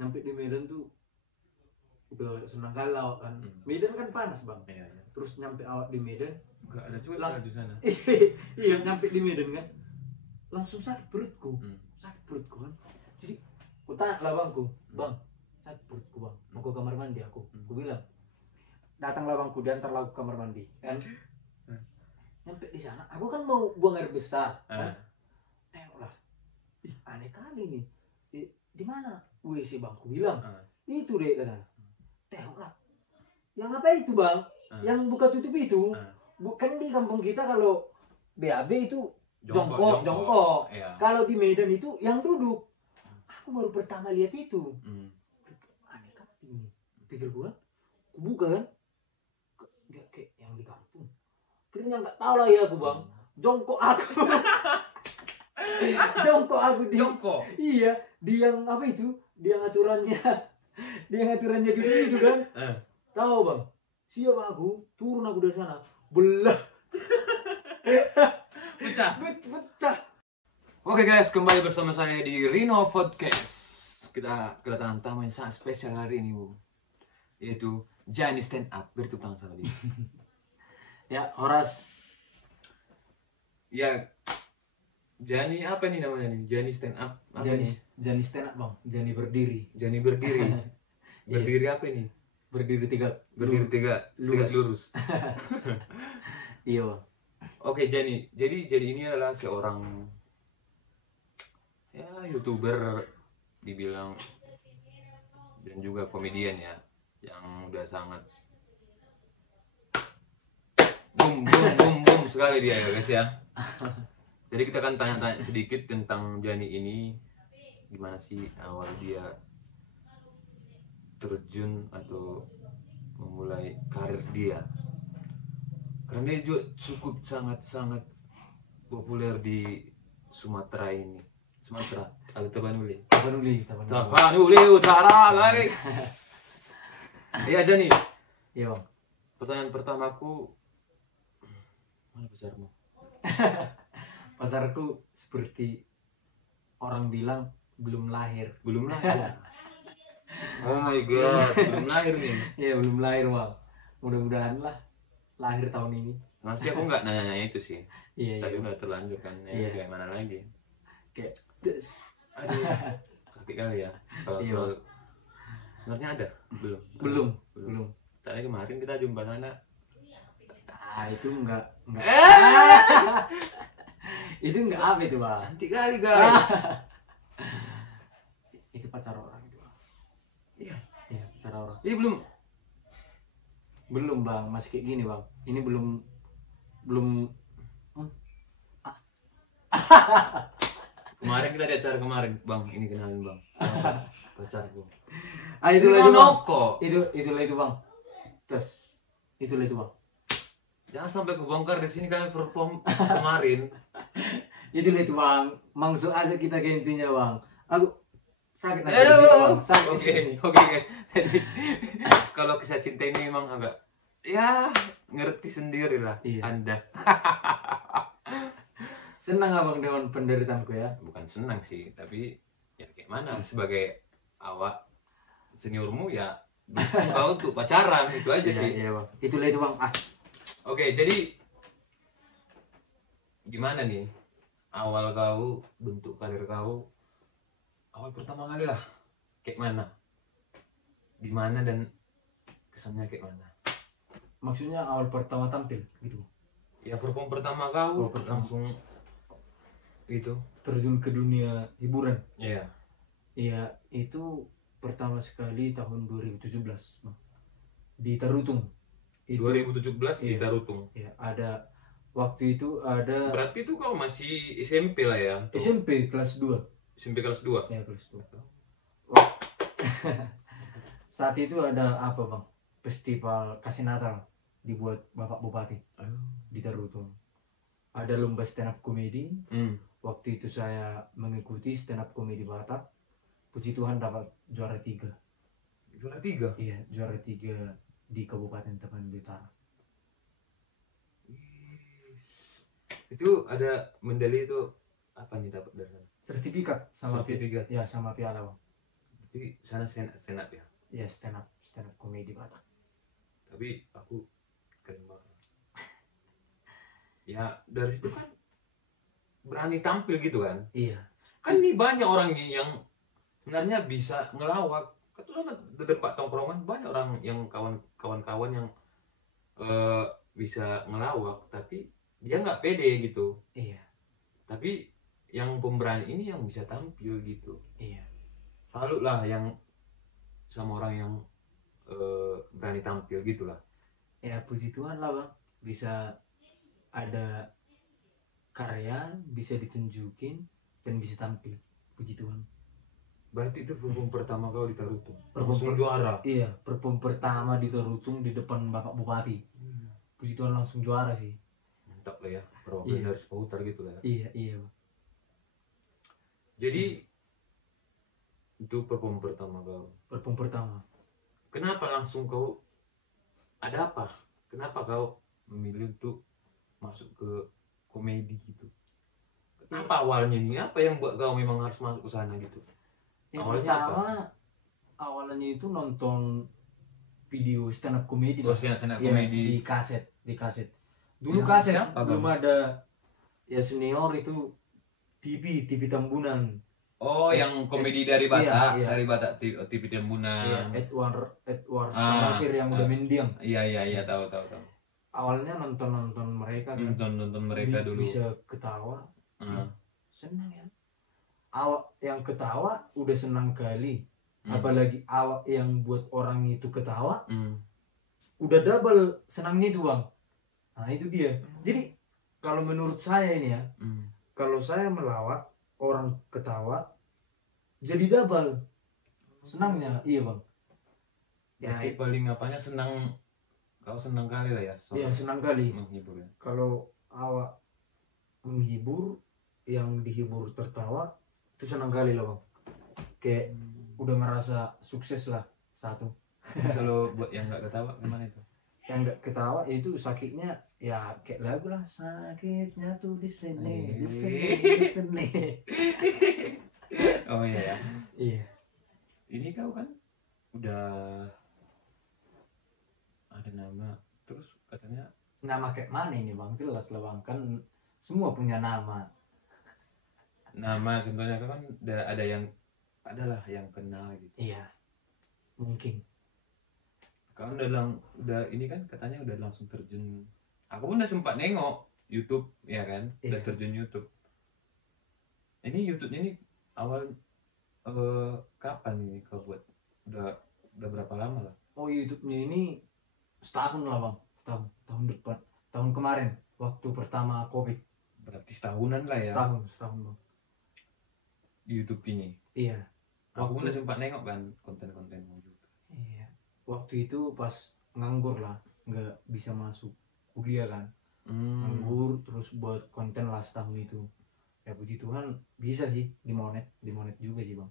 Nyampe di Medan tuh udah senang kali awak kan. Medan kan panas bang. Iya. Terus nyampe awak di Medan Enggak ada cuaca di sana. iya nyampe di Medan kan langsung sakit perutku. Sakit perutku kan. Jadi aku tanya lah bangku, bang sakit perutku bang, mau ke kamar mandi aku. Aku bilang datanglah bangku, diantarlah aku ke kamar mandi kan. Nyampe di sana aku kan mau buang air besar kan. Tengoklah, ih aneh kali nih, di mana WC bang? Aku bilang itu deh kata. Tengoklah, yang apa itu bang? Yang buka tutup itu bukan di kampung kita kalau BAB itu jongkok. Iya. Kalau di Medan itu yang duduk. Aku baru pertama lihat itu. Aneh kan ini. Pikir gua, aku buka kan, kayak yang di kampung. Akhirnya nggak tahu lagi aku bang. Jongkok aku. Jongkok aku di. Jongkok. Iya, di yang apa itu? Di yang aturannya. Di yang aturannya dulu itu kan. Tahu bang? Siap aku, turun aku dari sana. Belah. Pecah. Oke guys, kembali bersama saya di Rino Podcast. Kita kedatangan tamu yang sangat spesial hari ini, Bu. Yaitu Jani Stand Up. Bertepuk tangan sama dia. Ya, Horas. Ya, Jani apa nih namanya nih? Jani Stand Up. Jani Stand Up, Bang. Jani berdiri. Jani berdiri. Berdiri apa ini? Berdiri tiga lurus. Iya, Bang. Oke, Jani. Jadi ini adalah seorang YouTuber dibilang dan juga komedian ya, yang udah sangat boom sekali dia ya guys ya. Jadi kita akan tanya-tanya sedikit tentang Jani ini, gimana sih awal dia terjun atau memulai karir dia, karena dia juga cukup sangat populer di Sumatera ini. Sumatera atau Tapanuli Utara guys. Iya Jani. Iya bang. Pertanyaan pertamaku, mana pasarmu? Pasarku seperti orang bilang belum lahir. Oh my god, belum lahir nih. Iya belum lahir bang. Mudah-mudahan lah lahir tahun ini. Masih aku nggak nanya itu sih. Iya. Tapi udah terlanjur kan. Ya kayak mana lagi? Kayak aduh, sakit kali ya. Kalau soal sebenarnya ada? Belum. Tadi kemarin kita jumpa sana. Itu enggak. Itu enggak apa itu bang? Cantik kali guys. Itu pacar orang itu bang. Iya pacar orang. Ini belum bang, masih kayak gini bang. Ini belum. Kemarin kita ada acara kemarin bang. Ini kenalin bang. Pacarku. Itulah itu bang. Kok. Itulah itu bang. Terus itulah itu bang. Jangan sampai kebongkar di sini kami perform kemarin. Itulah itu bang. Maksud aja kita ke intinya bang. Aku sakit nanti bang. Oke guys. Jadi kalau kisah cinta ini memang agak ngerti sendiri lah Anda. Senang abang dengan penderitaanku ya? Bukan senang sih, tapi ya kayak mana sebagai awak seniormu ya kau untuk pacaran itu aja sih. Iya bang. Itulah itu bang. Oke, jadi gimana nih awal kau bentuk karir kau? Awal pertama kali lah, kayak mana? Di mana dan kesannya kayak mana? Maksudnya awal pertama tampil gitu? Ya perform pertama kau langsung itu terjun ke dunia hiburan. Iya, itu pertama sekali tahun 2017 bang. Di Tarutung. 2017 di Tarutung. Iya, ada waktu itu ada. Berarti itu kau masih SMP lah ya? SMP kelas 2. SMP kelas 2? Ya kelas 2. Saat itu ada apa bang? Festival Kasih Natal dibuat Bapak Bupati di Tarutung. Ada lomba stand up komedi. Waktu itu saya mengikuti stand up komedi Batak. Puji Tuhan dapat juara 3. Juara 3? Iya, juara 3 di Kabupaten Tapanuli Utara. Itu ada medali itu apa nih dapat dari sana? Sertifikat sama piala bang. Jadi sana stand up ya. Ya stand up komedi Batak. Tapi aku keren banget. Ya dari situ kan berani tampil gitu kan. Iya. Kan nih banyak orang yang sebenarnya bisa ngelawak. Kebetulan di tempat tongkrongan banyak orang yang kawan-kawan yang bisa ngelawak, tapi dia nggak pede gitu. Iya. Tapi yang pemberani ini yang bisa tampil gitu. Iya. Salut lah yang sama orang yang berani tampil gitulah. Ya puji Tuhan lah bang, bisa ada karya, bisa ditunjukin dan bisa tampil. Puji Tuhan. Berarti itu perform pertama kau di Tarutung. Perform Langsung juara. Iya, perform pertama di Tarutung di depan Bapak Bupati. Puji Tuhan langsung juara sih. Mantap lah ya, perwakilan dari seputar gitu lah. Iya bang. Jadi itu perform pertama kau. Perform pertama. Kenapa langsung kau, ada apa? Kenapa kau memilih untuk masuk ke komedi gitu? Kenapa awalnya ini? Apa yang buat kau memang harus masuk ke sana gitu? Yang Awalnya pertama, awalnya itu nonton video stand up komedi lah. stand up Iya, komedi. di kaset. Dulu Yang kaset siapa, belum Bang? ada ya senior itu TV Tambunan. Oh, yang komedi dari Batak, Iya. dari Batak TV Tambunan. Iya, Edward Ah, Samosir yang udah mendiang. Iya, tahu. Awalnya nonton mereka kan. Nonton mereka dulu. Bisa ketawa. Ah. Senang ya. Awak yang ketawa udah senang kali. Hmm. Apalagi awak yang buat orang itu ketawa, Hmm. udah double senangnya itu bang. Nah itu dia. Jadi kalau menurut saya ini ya, kalau saya melawak orang ketawa, jadi double senangnya. Iya bang. Ya, Berarti paling apanya senang, kau senang kali lah ya. iya senang kali. Menghibur ya. Kalau awak menghibur, yang dihibur tertawa, itu senang kali lah bang. Kayak udah merasa sukses lah satu. Kalau buat yang nggak ketawa gimana itu? Yang nggak ketawa itu sakitnya ya kayak lagu lah, sakitnya tuh di sini, di sini. Oh iya ya. Iya. Ini kau kan udah ada nama, terus katanya Nama kayak mana ini bang? Jelas lah bang, kan semua punya nama. nama contohnya kau kan ada yang adalah yang kenal gitu. Iya. Mungkin. Kau udah ini kan katanya udah langsung terjun. Aku pun udah sempat nengok YouTube ya kan, udah Iya. terjun YouTube. Ini YouTube ini awal kapan ini kau buat? Udah berapa lama lah? Oh YouTube-nya ini setahun lah bang, tahun depan, tahun kemarin waktu pertama COVID. Berarti setahunan lah ya. Setahun bang. Di YouTube ini. Iya. Aku pun udah sempat nengok kan konten-konten YouTube. Iya. Waktu itu pas nganggur lah, nggak bisa masuk kuliah kan. Nganggur terus buat konten lah setahun itu. Ya puji Tuhan bisa sih dimonet juga sih bang.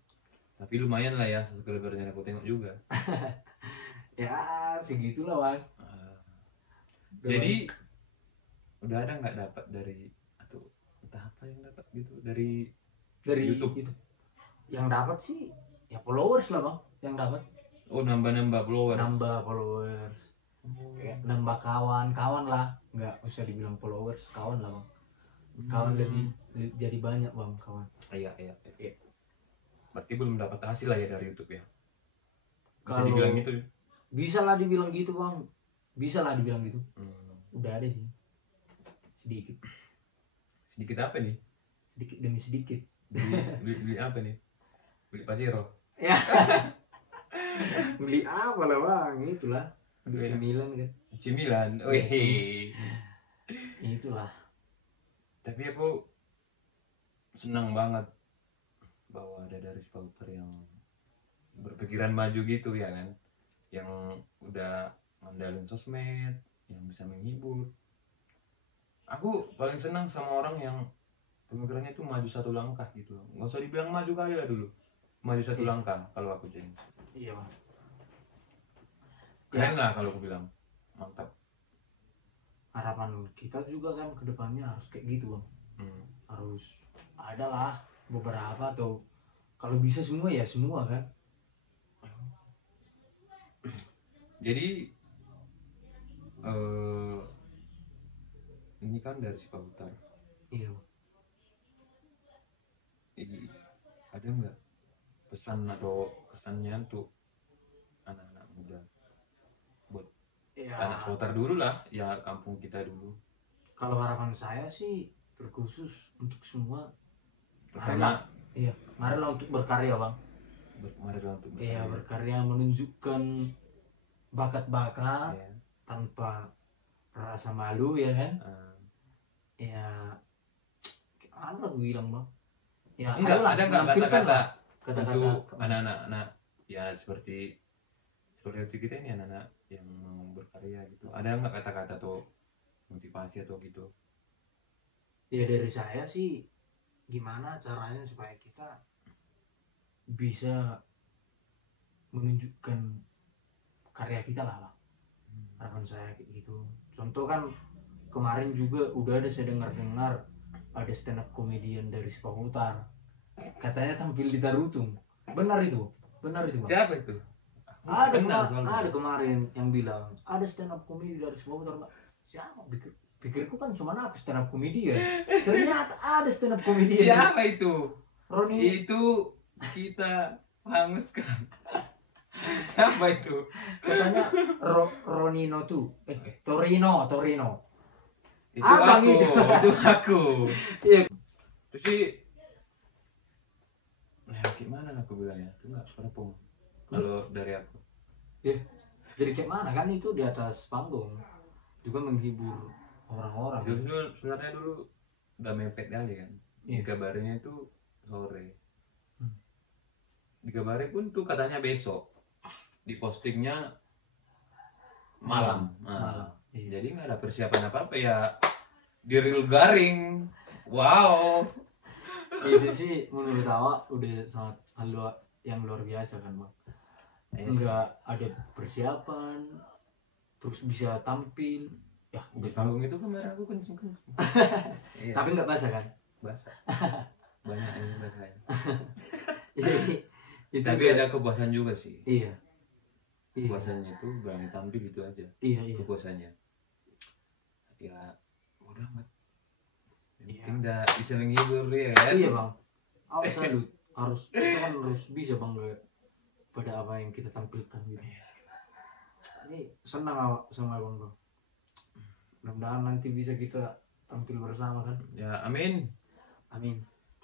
Tapi lumayan lah ya subscribernya aku tengok juga. Ya segitulah bang. Jadi udah ada nggak dapat dari atau entah apa yang dapat gitu dari YouTube itu. Yang dapat sih ya followers lah bang, yang dapat. Oh nambah followers. Nambah followers. Kayak nambah kawan lah, nggak usah dibilang followers, kawan lah bang. Kawan lebih jadi banyak bang kawan. Iya. Berarti belum dapat hasil lah ya dari YouTube ya. Bisa Kalau dibilang gitu. bisa lah dibilang gitu bang, bisa lah dibilang gitu. Udah ada sih, Sedikit apa nih? sedikit demi sedikit. Beli apa nih? Beli Pajero. Ya. Beli apa lah bang, itulah beli cemilan kan. Cemilan. Wih. Itulah. Tapi aku senang banget bahwa ada dari supporter yang berpikiran maju gitu ya kan, yang udah ngandalin sosmed, yang bisa menghibur. Aku paling senang sama orang yang pemikirannya itu maju satu langkah gitu. Nggak usah dibilang maju kali lah dulu, maju satu langkah kalau aku jadi. Iya bang. Keren lah kalau aku bilang, mantap. Harapan kita juga kan kedepannya harus kayak gitu bang. Harus ada lah beberapa, atau kalau bisa semua ya semua kan, Jadi ini kan dari Cipahutar. Iya. Ada nggak pesan atau kesannya untuk anak-anak muda buat Ya, anak Cipahutar dulu lah, ya kampung kita dulu. kalau harapan saya sih terkhusus untuk semua, Pertama, marilah untuk berkarya bang. marilah untuk Iya, berkarya menunjukkan bakat-bakat ya. tanpa rasa malu ya kan. Ya gimana gue bilang bang, ya Enggak, ayolah, ada nggak menampilkan kata-kata lah kata-kata untuk anak-anak ya seperti kita ini, anak-anak yang mau berkarya gitu, ada nggak kata-kata atau motivasi atau gitu? ya dari saya sih, gimana caranya supaya kita bisa menunjukkan karya kita lah bang. Harapan saya kayak gitu. Contoh kan kemarin juga udah ada, saya dengar ada stand up comedian dari Cipahutar, katanya tampil di Tarutung. Benar itu bang. Siapa itu? Ada kemarin yang bilang ada stand up comedy dari Cipahutar. Siapa? Pikirku kan cuma aku stand up comedian, ternyata ada stand up comedian. Siapa itu? Roni. Itu kita hanguskan. Siapa itu? Katanya Ronino tuh. Torino. Itu Abang aku. itu. Itu aku. Iya. Terus sih, nah gimana aku bilangnya? Itu nggak perform. Kalau dari aku. Jadi kayak mana kan itu di atas panggung juga menghibur orang-orang. Dulu sebenarnya dulu udah mepet kali kan. Iya. Dikabarinnya itu sore. Dikabarin pun tuh katanya besok. Dipostingnya malam. Nah, Iya. jadi nggak ada persiapan apa-apa ya. Di reel garing. Wow. Itu sih menurut awak udah sangat hal yang luar biasa kan bang. Enggak ada persiapan, terus bisa tampil. Ya Di panggung itu kemarin aku kenceng. Iya. Tapi nggak basah kan? Basah. Banyak ini basahnya. Itu Tapi ada kepuasan juga sih. Iya. Kepuasannya itu berani tampil itu aja. Iya. Kepuasannya. Ya udah amat. Iya. Penting dah bisa menghibur ya kan? Iya bang. Awak salut. Kita kan harus bisa bang pada apa yang kita tampilkan gitu. Ini senang awak sama bang. Mudah-mudahan nanti bisa kita tampil bersama kan. Ya amin.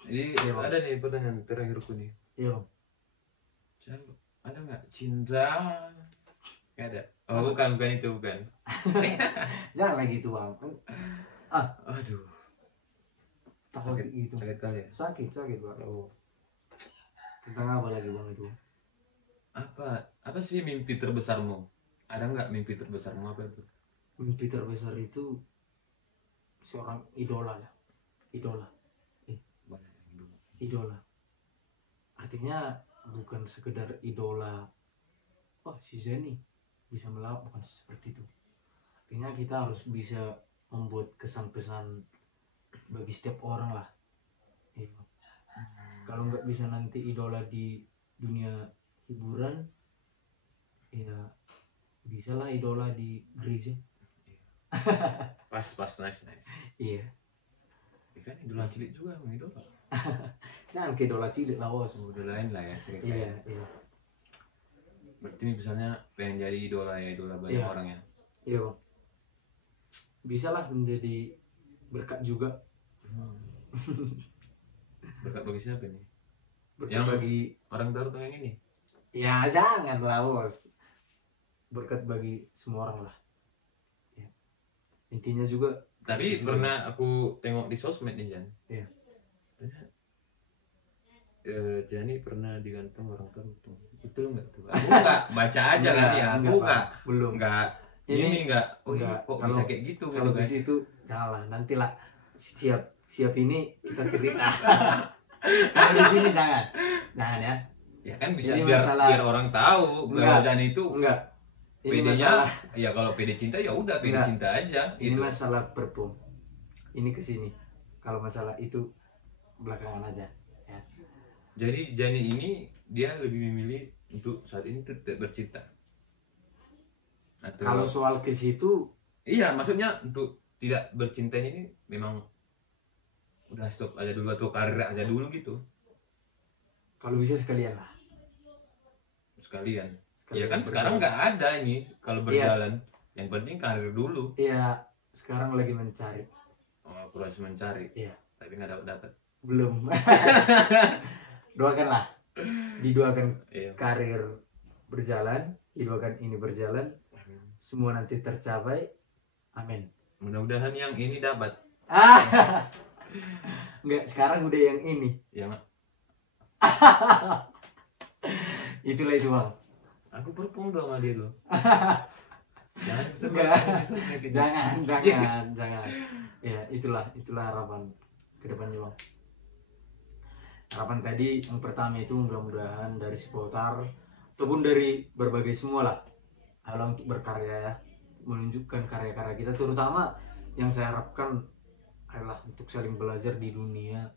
Jadi Iya, ada nih pertanyaan terakhirku nih. Iya bang. Ada nggak cinta? Nggak ada. Oh bukan itu bukan. Jangan lagi itu bang. Aduh. Takut gitu. Sakit kali ya. Sakit bang. Oh. Tentang apa lagi bang itu? Apa sih mimpi terbesarmu? Ada nggak mimpi terbesarmu apa itu? Mimpi terbesar itu seorang idola lah. Idola. Artinya bukan sekedar idola. Oh si Zeni bisa melawak, bukan seperti itu. Artinya kita harus bisa membuat kesan-pesan bagi setiap orang lah. Kalau nggak bisa nanti idola di dunia hiburan, ya bisalah idola di gereja. Pas nice. Iya. Kan idola cilik juga idola. Jangan ke idola cilik lah bos. Udah lain lah ya ceritanya. Iya. Berarti misalnya pengen jadi idola banyak Iya. orang ya. Iya bang. Bisalah menjadi berkat juga. Berkat bagi siapa nih? Berkat Yang bagi orang Tarutung yang ini. ya jangan lah bos. Berkat bagi semua orang lah. Ya. Intinya juga. Tapi pernah aku tengok di sosmed nih Jan. Iya. Jani pernah digantung orang Tarutung. Betul nggak tuh? Aku nggak baca aja kan ya. Aku belum. Nggak. Ini nggak. Enggak. Kok Kalau bisa kayak gitu? Kalau gitu di kan? situ janganlah. Nantilah siap ini kita cerita. Kalau di sini jangan ya. Ya kan bisa Ini biar orang tahu kalau Jani itu enggak. Ini PD-nya masalah. ya kalau PD cinta ya udah PD Enggak. cinta aja. Ini Gitu. masalah perform. Ini kesini. Kalau masalah itu belakangan aja. Ya. Jadi Jani ini dia lebih memilih untuk saat ini tetap bercinta. Atau Kalau soal ke situ, iya, maksudnya untuk tidak bercinta ini memang udah stop aja dulu atau karir aja dulu gitu kalau bisa sekalian lah. sekalian. Sekalian Ya kan berjalan. sekarang nggak ada ini kalau Iya. berjalan. Yang penting karir dulu. Iya, sekarang lagi mencari. Oh, proses mencari. Iya. Tapi nggak dapat. Belum. Doakanlah. Didoakan Iya. karir berjalan, didoakan ini berjalan, semua nanti tercapai. Amin. Mudah-mudahan yang ini dapat. Enggak, sekarang udah yang ini. Yang Itulah itu bang. aku berpung dong sama dia loh. Jangan Enggak. gitu. Jangan. Ya, itulah harapan kedepannya bang. Harapan tadi yang pertama itu mudah-mudahan dari supporter ataupun dari berbagai semua lah hal untuk berkarya ya, menunjukkan karya-karya kita, terutama yang saya harapkan adalah untuk saling belajar di dunia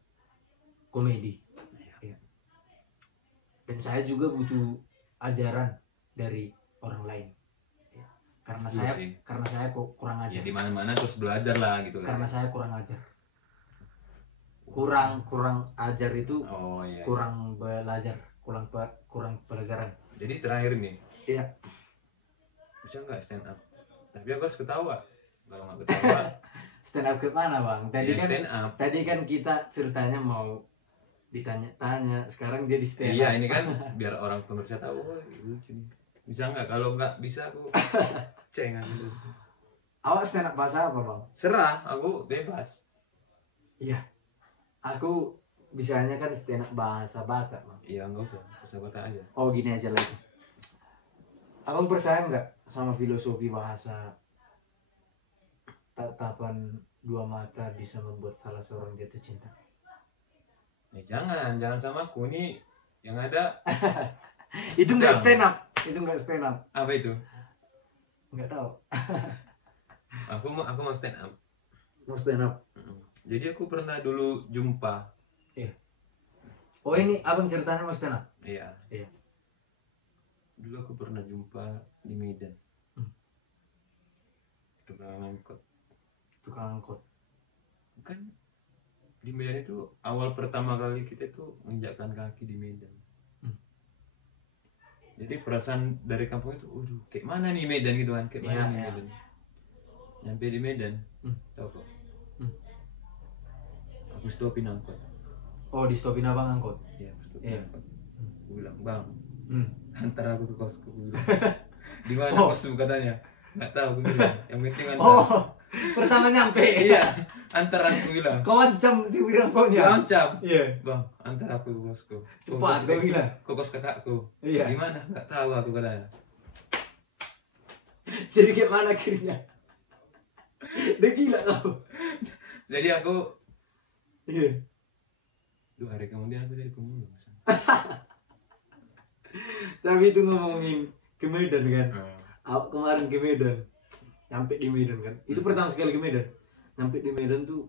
komedi ya. Dan saya juga butuh ajaran dari orang lain ya. Karena saya kok kurang ajar Ya di mana-mana terus belajar lah gitu karena lah. saya kurang ajar kurang ajar itu. Oh iya. Kurang belajar, kurang pelajaran. Jadi terakhir nih. Iya. Bisa nggak stand up? Tapi aku harus ketawa. Kalau nggak ketawa, Stand up ke mana bang? Tadi ya kan stand up. Tadi kan kita ceritanya mau ditanya-tanya, sekarang jadi stand up. Iya, ini kan biar orang pemirsa tahu. Oh, lucu nih. Bisa nggak? Kalau nggak bisa aku cengan dulu. Awak stand up bahasa apa bang? Serah, aku bebas. Iya. Aku bisanya kan stand up bahasa Batak bang. Iya, nggak usah Batak aja. Oh gini aja lagi. Abang percaya nggak sama filosofi bahasa tatapan dua mata bisa membuat salah seorang jatuh cinta? Jangan sama aku nih. Yang ada Itu nggak Jangan. stand up. Itu nggak stand up. apa itu? Nggak tahu. Aku mau stand up. Mau stand up. Jadi aku pernah dulu jumpa. Oh ini abang ceritanya mau stand up? Iya. Iya. Dulu aku pernah jumpa di Medan. Tukang angkot. Tukang angkot. Kan di Medan itu awal pertama kali kita tuh menginjakkan kaki di Medan. Jadi perasaan dari kampung itu, kayak mana nih Medan gitu kan? Kayak mana nih Medan? Nyampe di Medan, tahu kok? Aku stopin angkot. Oh di stopin abang angkot? Iya, aku stopin Iya. angkot. Aku bilang, bang, antar aku ke kosku. Aku bilang. Di mana kosmu katanya? Nggak tahu, aku bilang. Yang penting antar. Oh pertama nyampe. Iya, antar aku bilang. Kau ancam si wirangkonya? Gua ancam. Iya. Bang, antar aku ke kosku. Cepat kau bilang. Ke kos kakakku. Iya. Di mana? Nggak tahu aku katanya. Jadi kayak mana akhirnya? Dia gila kau. Jadi aku Iya. 2 hari kemudian aku jadi pemulung. Tapi itu ngomongin ke Medan kan. Aku kemarin ke Medan. Nyampe di Medan kan. Itu pertama sekali ke Medan. Nyampe di Medan tuh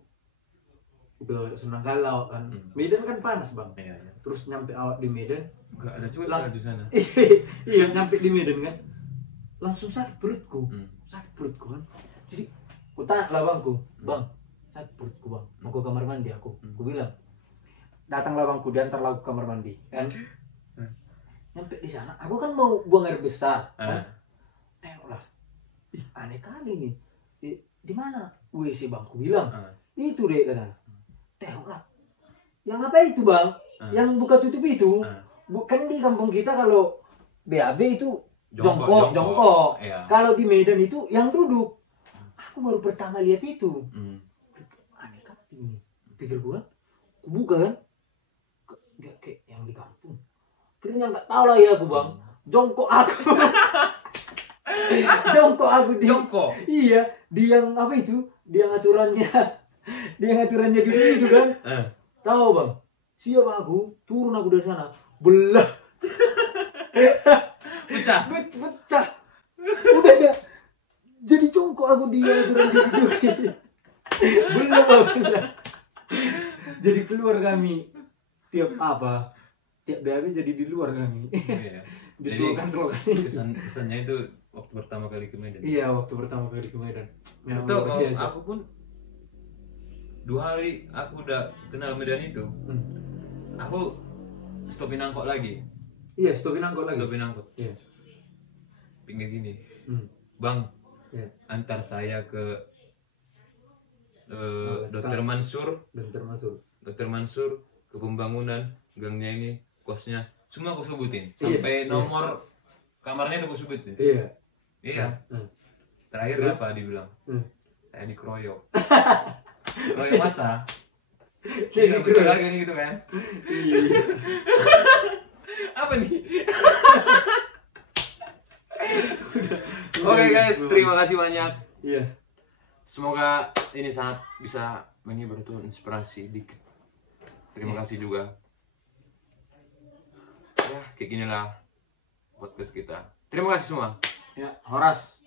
udah senang kali awak kan. Medan kan panas bang. Iya. Terus nyampe awak di Medan. Nggak ada cuaca di sana. Iya nyampe di Medan kan. Langsung sakit perutku. Sakit perutku kan. Jadi aku tanya lah bangku. Bang, sakit perutku bang. Mau ke kamar mandi aku. Aku bilang. Datanglah bangku, diantarlah aku ke kamar mandi kan. Nyampe di sana, aku kan mau buang air besar kan. Tengoklah. Ih, aneh kali nih. Di mana WC bang? Aku bilang. Itu deh katanya. Tengoklah. Yang apa itu bang? Yang buka tutup itu. Bukan di kampung kita kalau BAB itu jongkok. Iya. Kalau di Medan itu yang duduk. Aku baru pertama lihat itu. Aneh kali ini. Pikir gue kan. Aku buka kan. Gak kayak yang di kampung. Akhirnya nggak tahu lah ya aku bang. Jongkok aku. Jongkok aku di. Jongkok. Iya. Di yang apa itu? Di yang aturannya. Di yang aturannya dulu itu kan. Tahu bang. Siap aku. Turun aku dari sana. Belah. Pecah. Pecah. Udah gak. Jadi jongkok aku di yang aturannya duduk. Belah belah. Jadi keluar kami. Tiap BAB jadi di luar kami. Iya. Di slogan Pesannya itu waktu pertama kali ke Medan. Iya, waktu pertama kali ke Medan. Memang Tahu luar kalau biasa. aku pun 2 hari aku udah kenal Medan itu, aku stopin angkot lagi. Iya, stopin angkot lagi. Stopin angkot. Iya. Pinggir gini, Hmm. Bang, Iya. antar saya ke Dr. sekarang. Mansur, Dan termasuk. Dr. Mansur ke pembangunan, gangnya ini, kosnya, semua aku sebutin. Iya, Sampai iya. nomor kamarnya aku sebutin. Iya. Iya. Terakhir Terus? apa dibilang? Saya dikeroyok. Keroyok masa? Jadi Tidak betul lagi gitu kan? Iya. Apa nih? Oke guys, terima kasih banyak. Iya. Semoga ini sangat bisa menghibur tuh, inspirasi dikit. Terima kasih juga. Ya, kayak ginilah podcast kita. Terima kasih semua. Ya, Horas.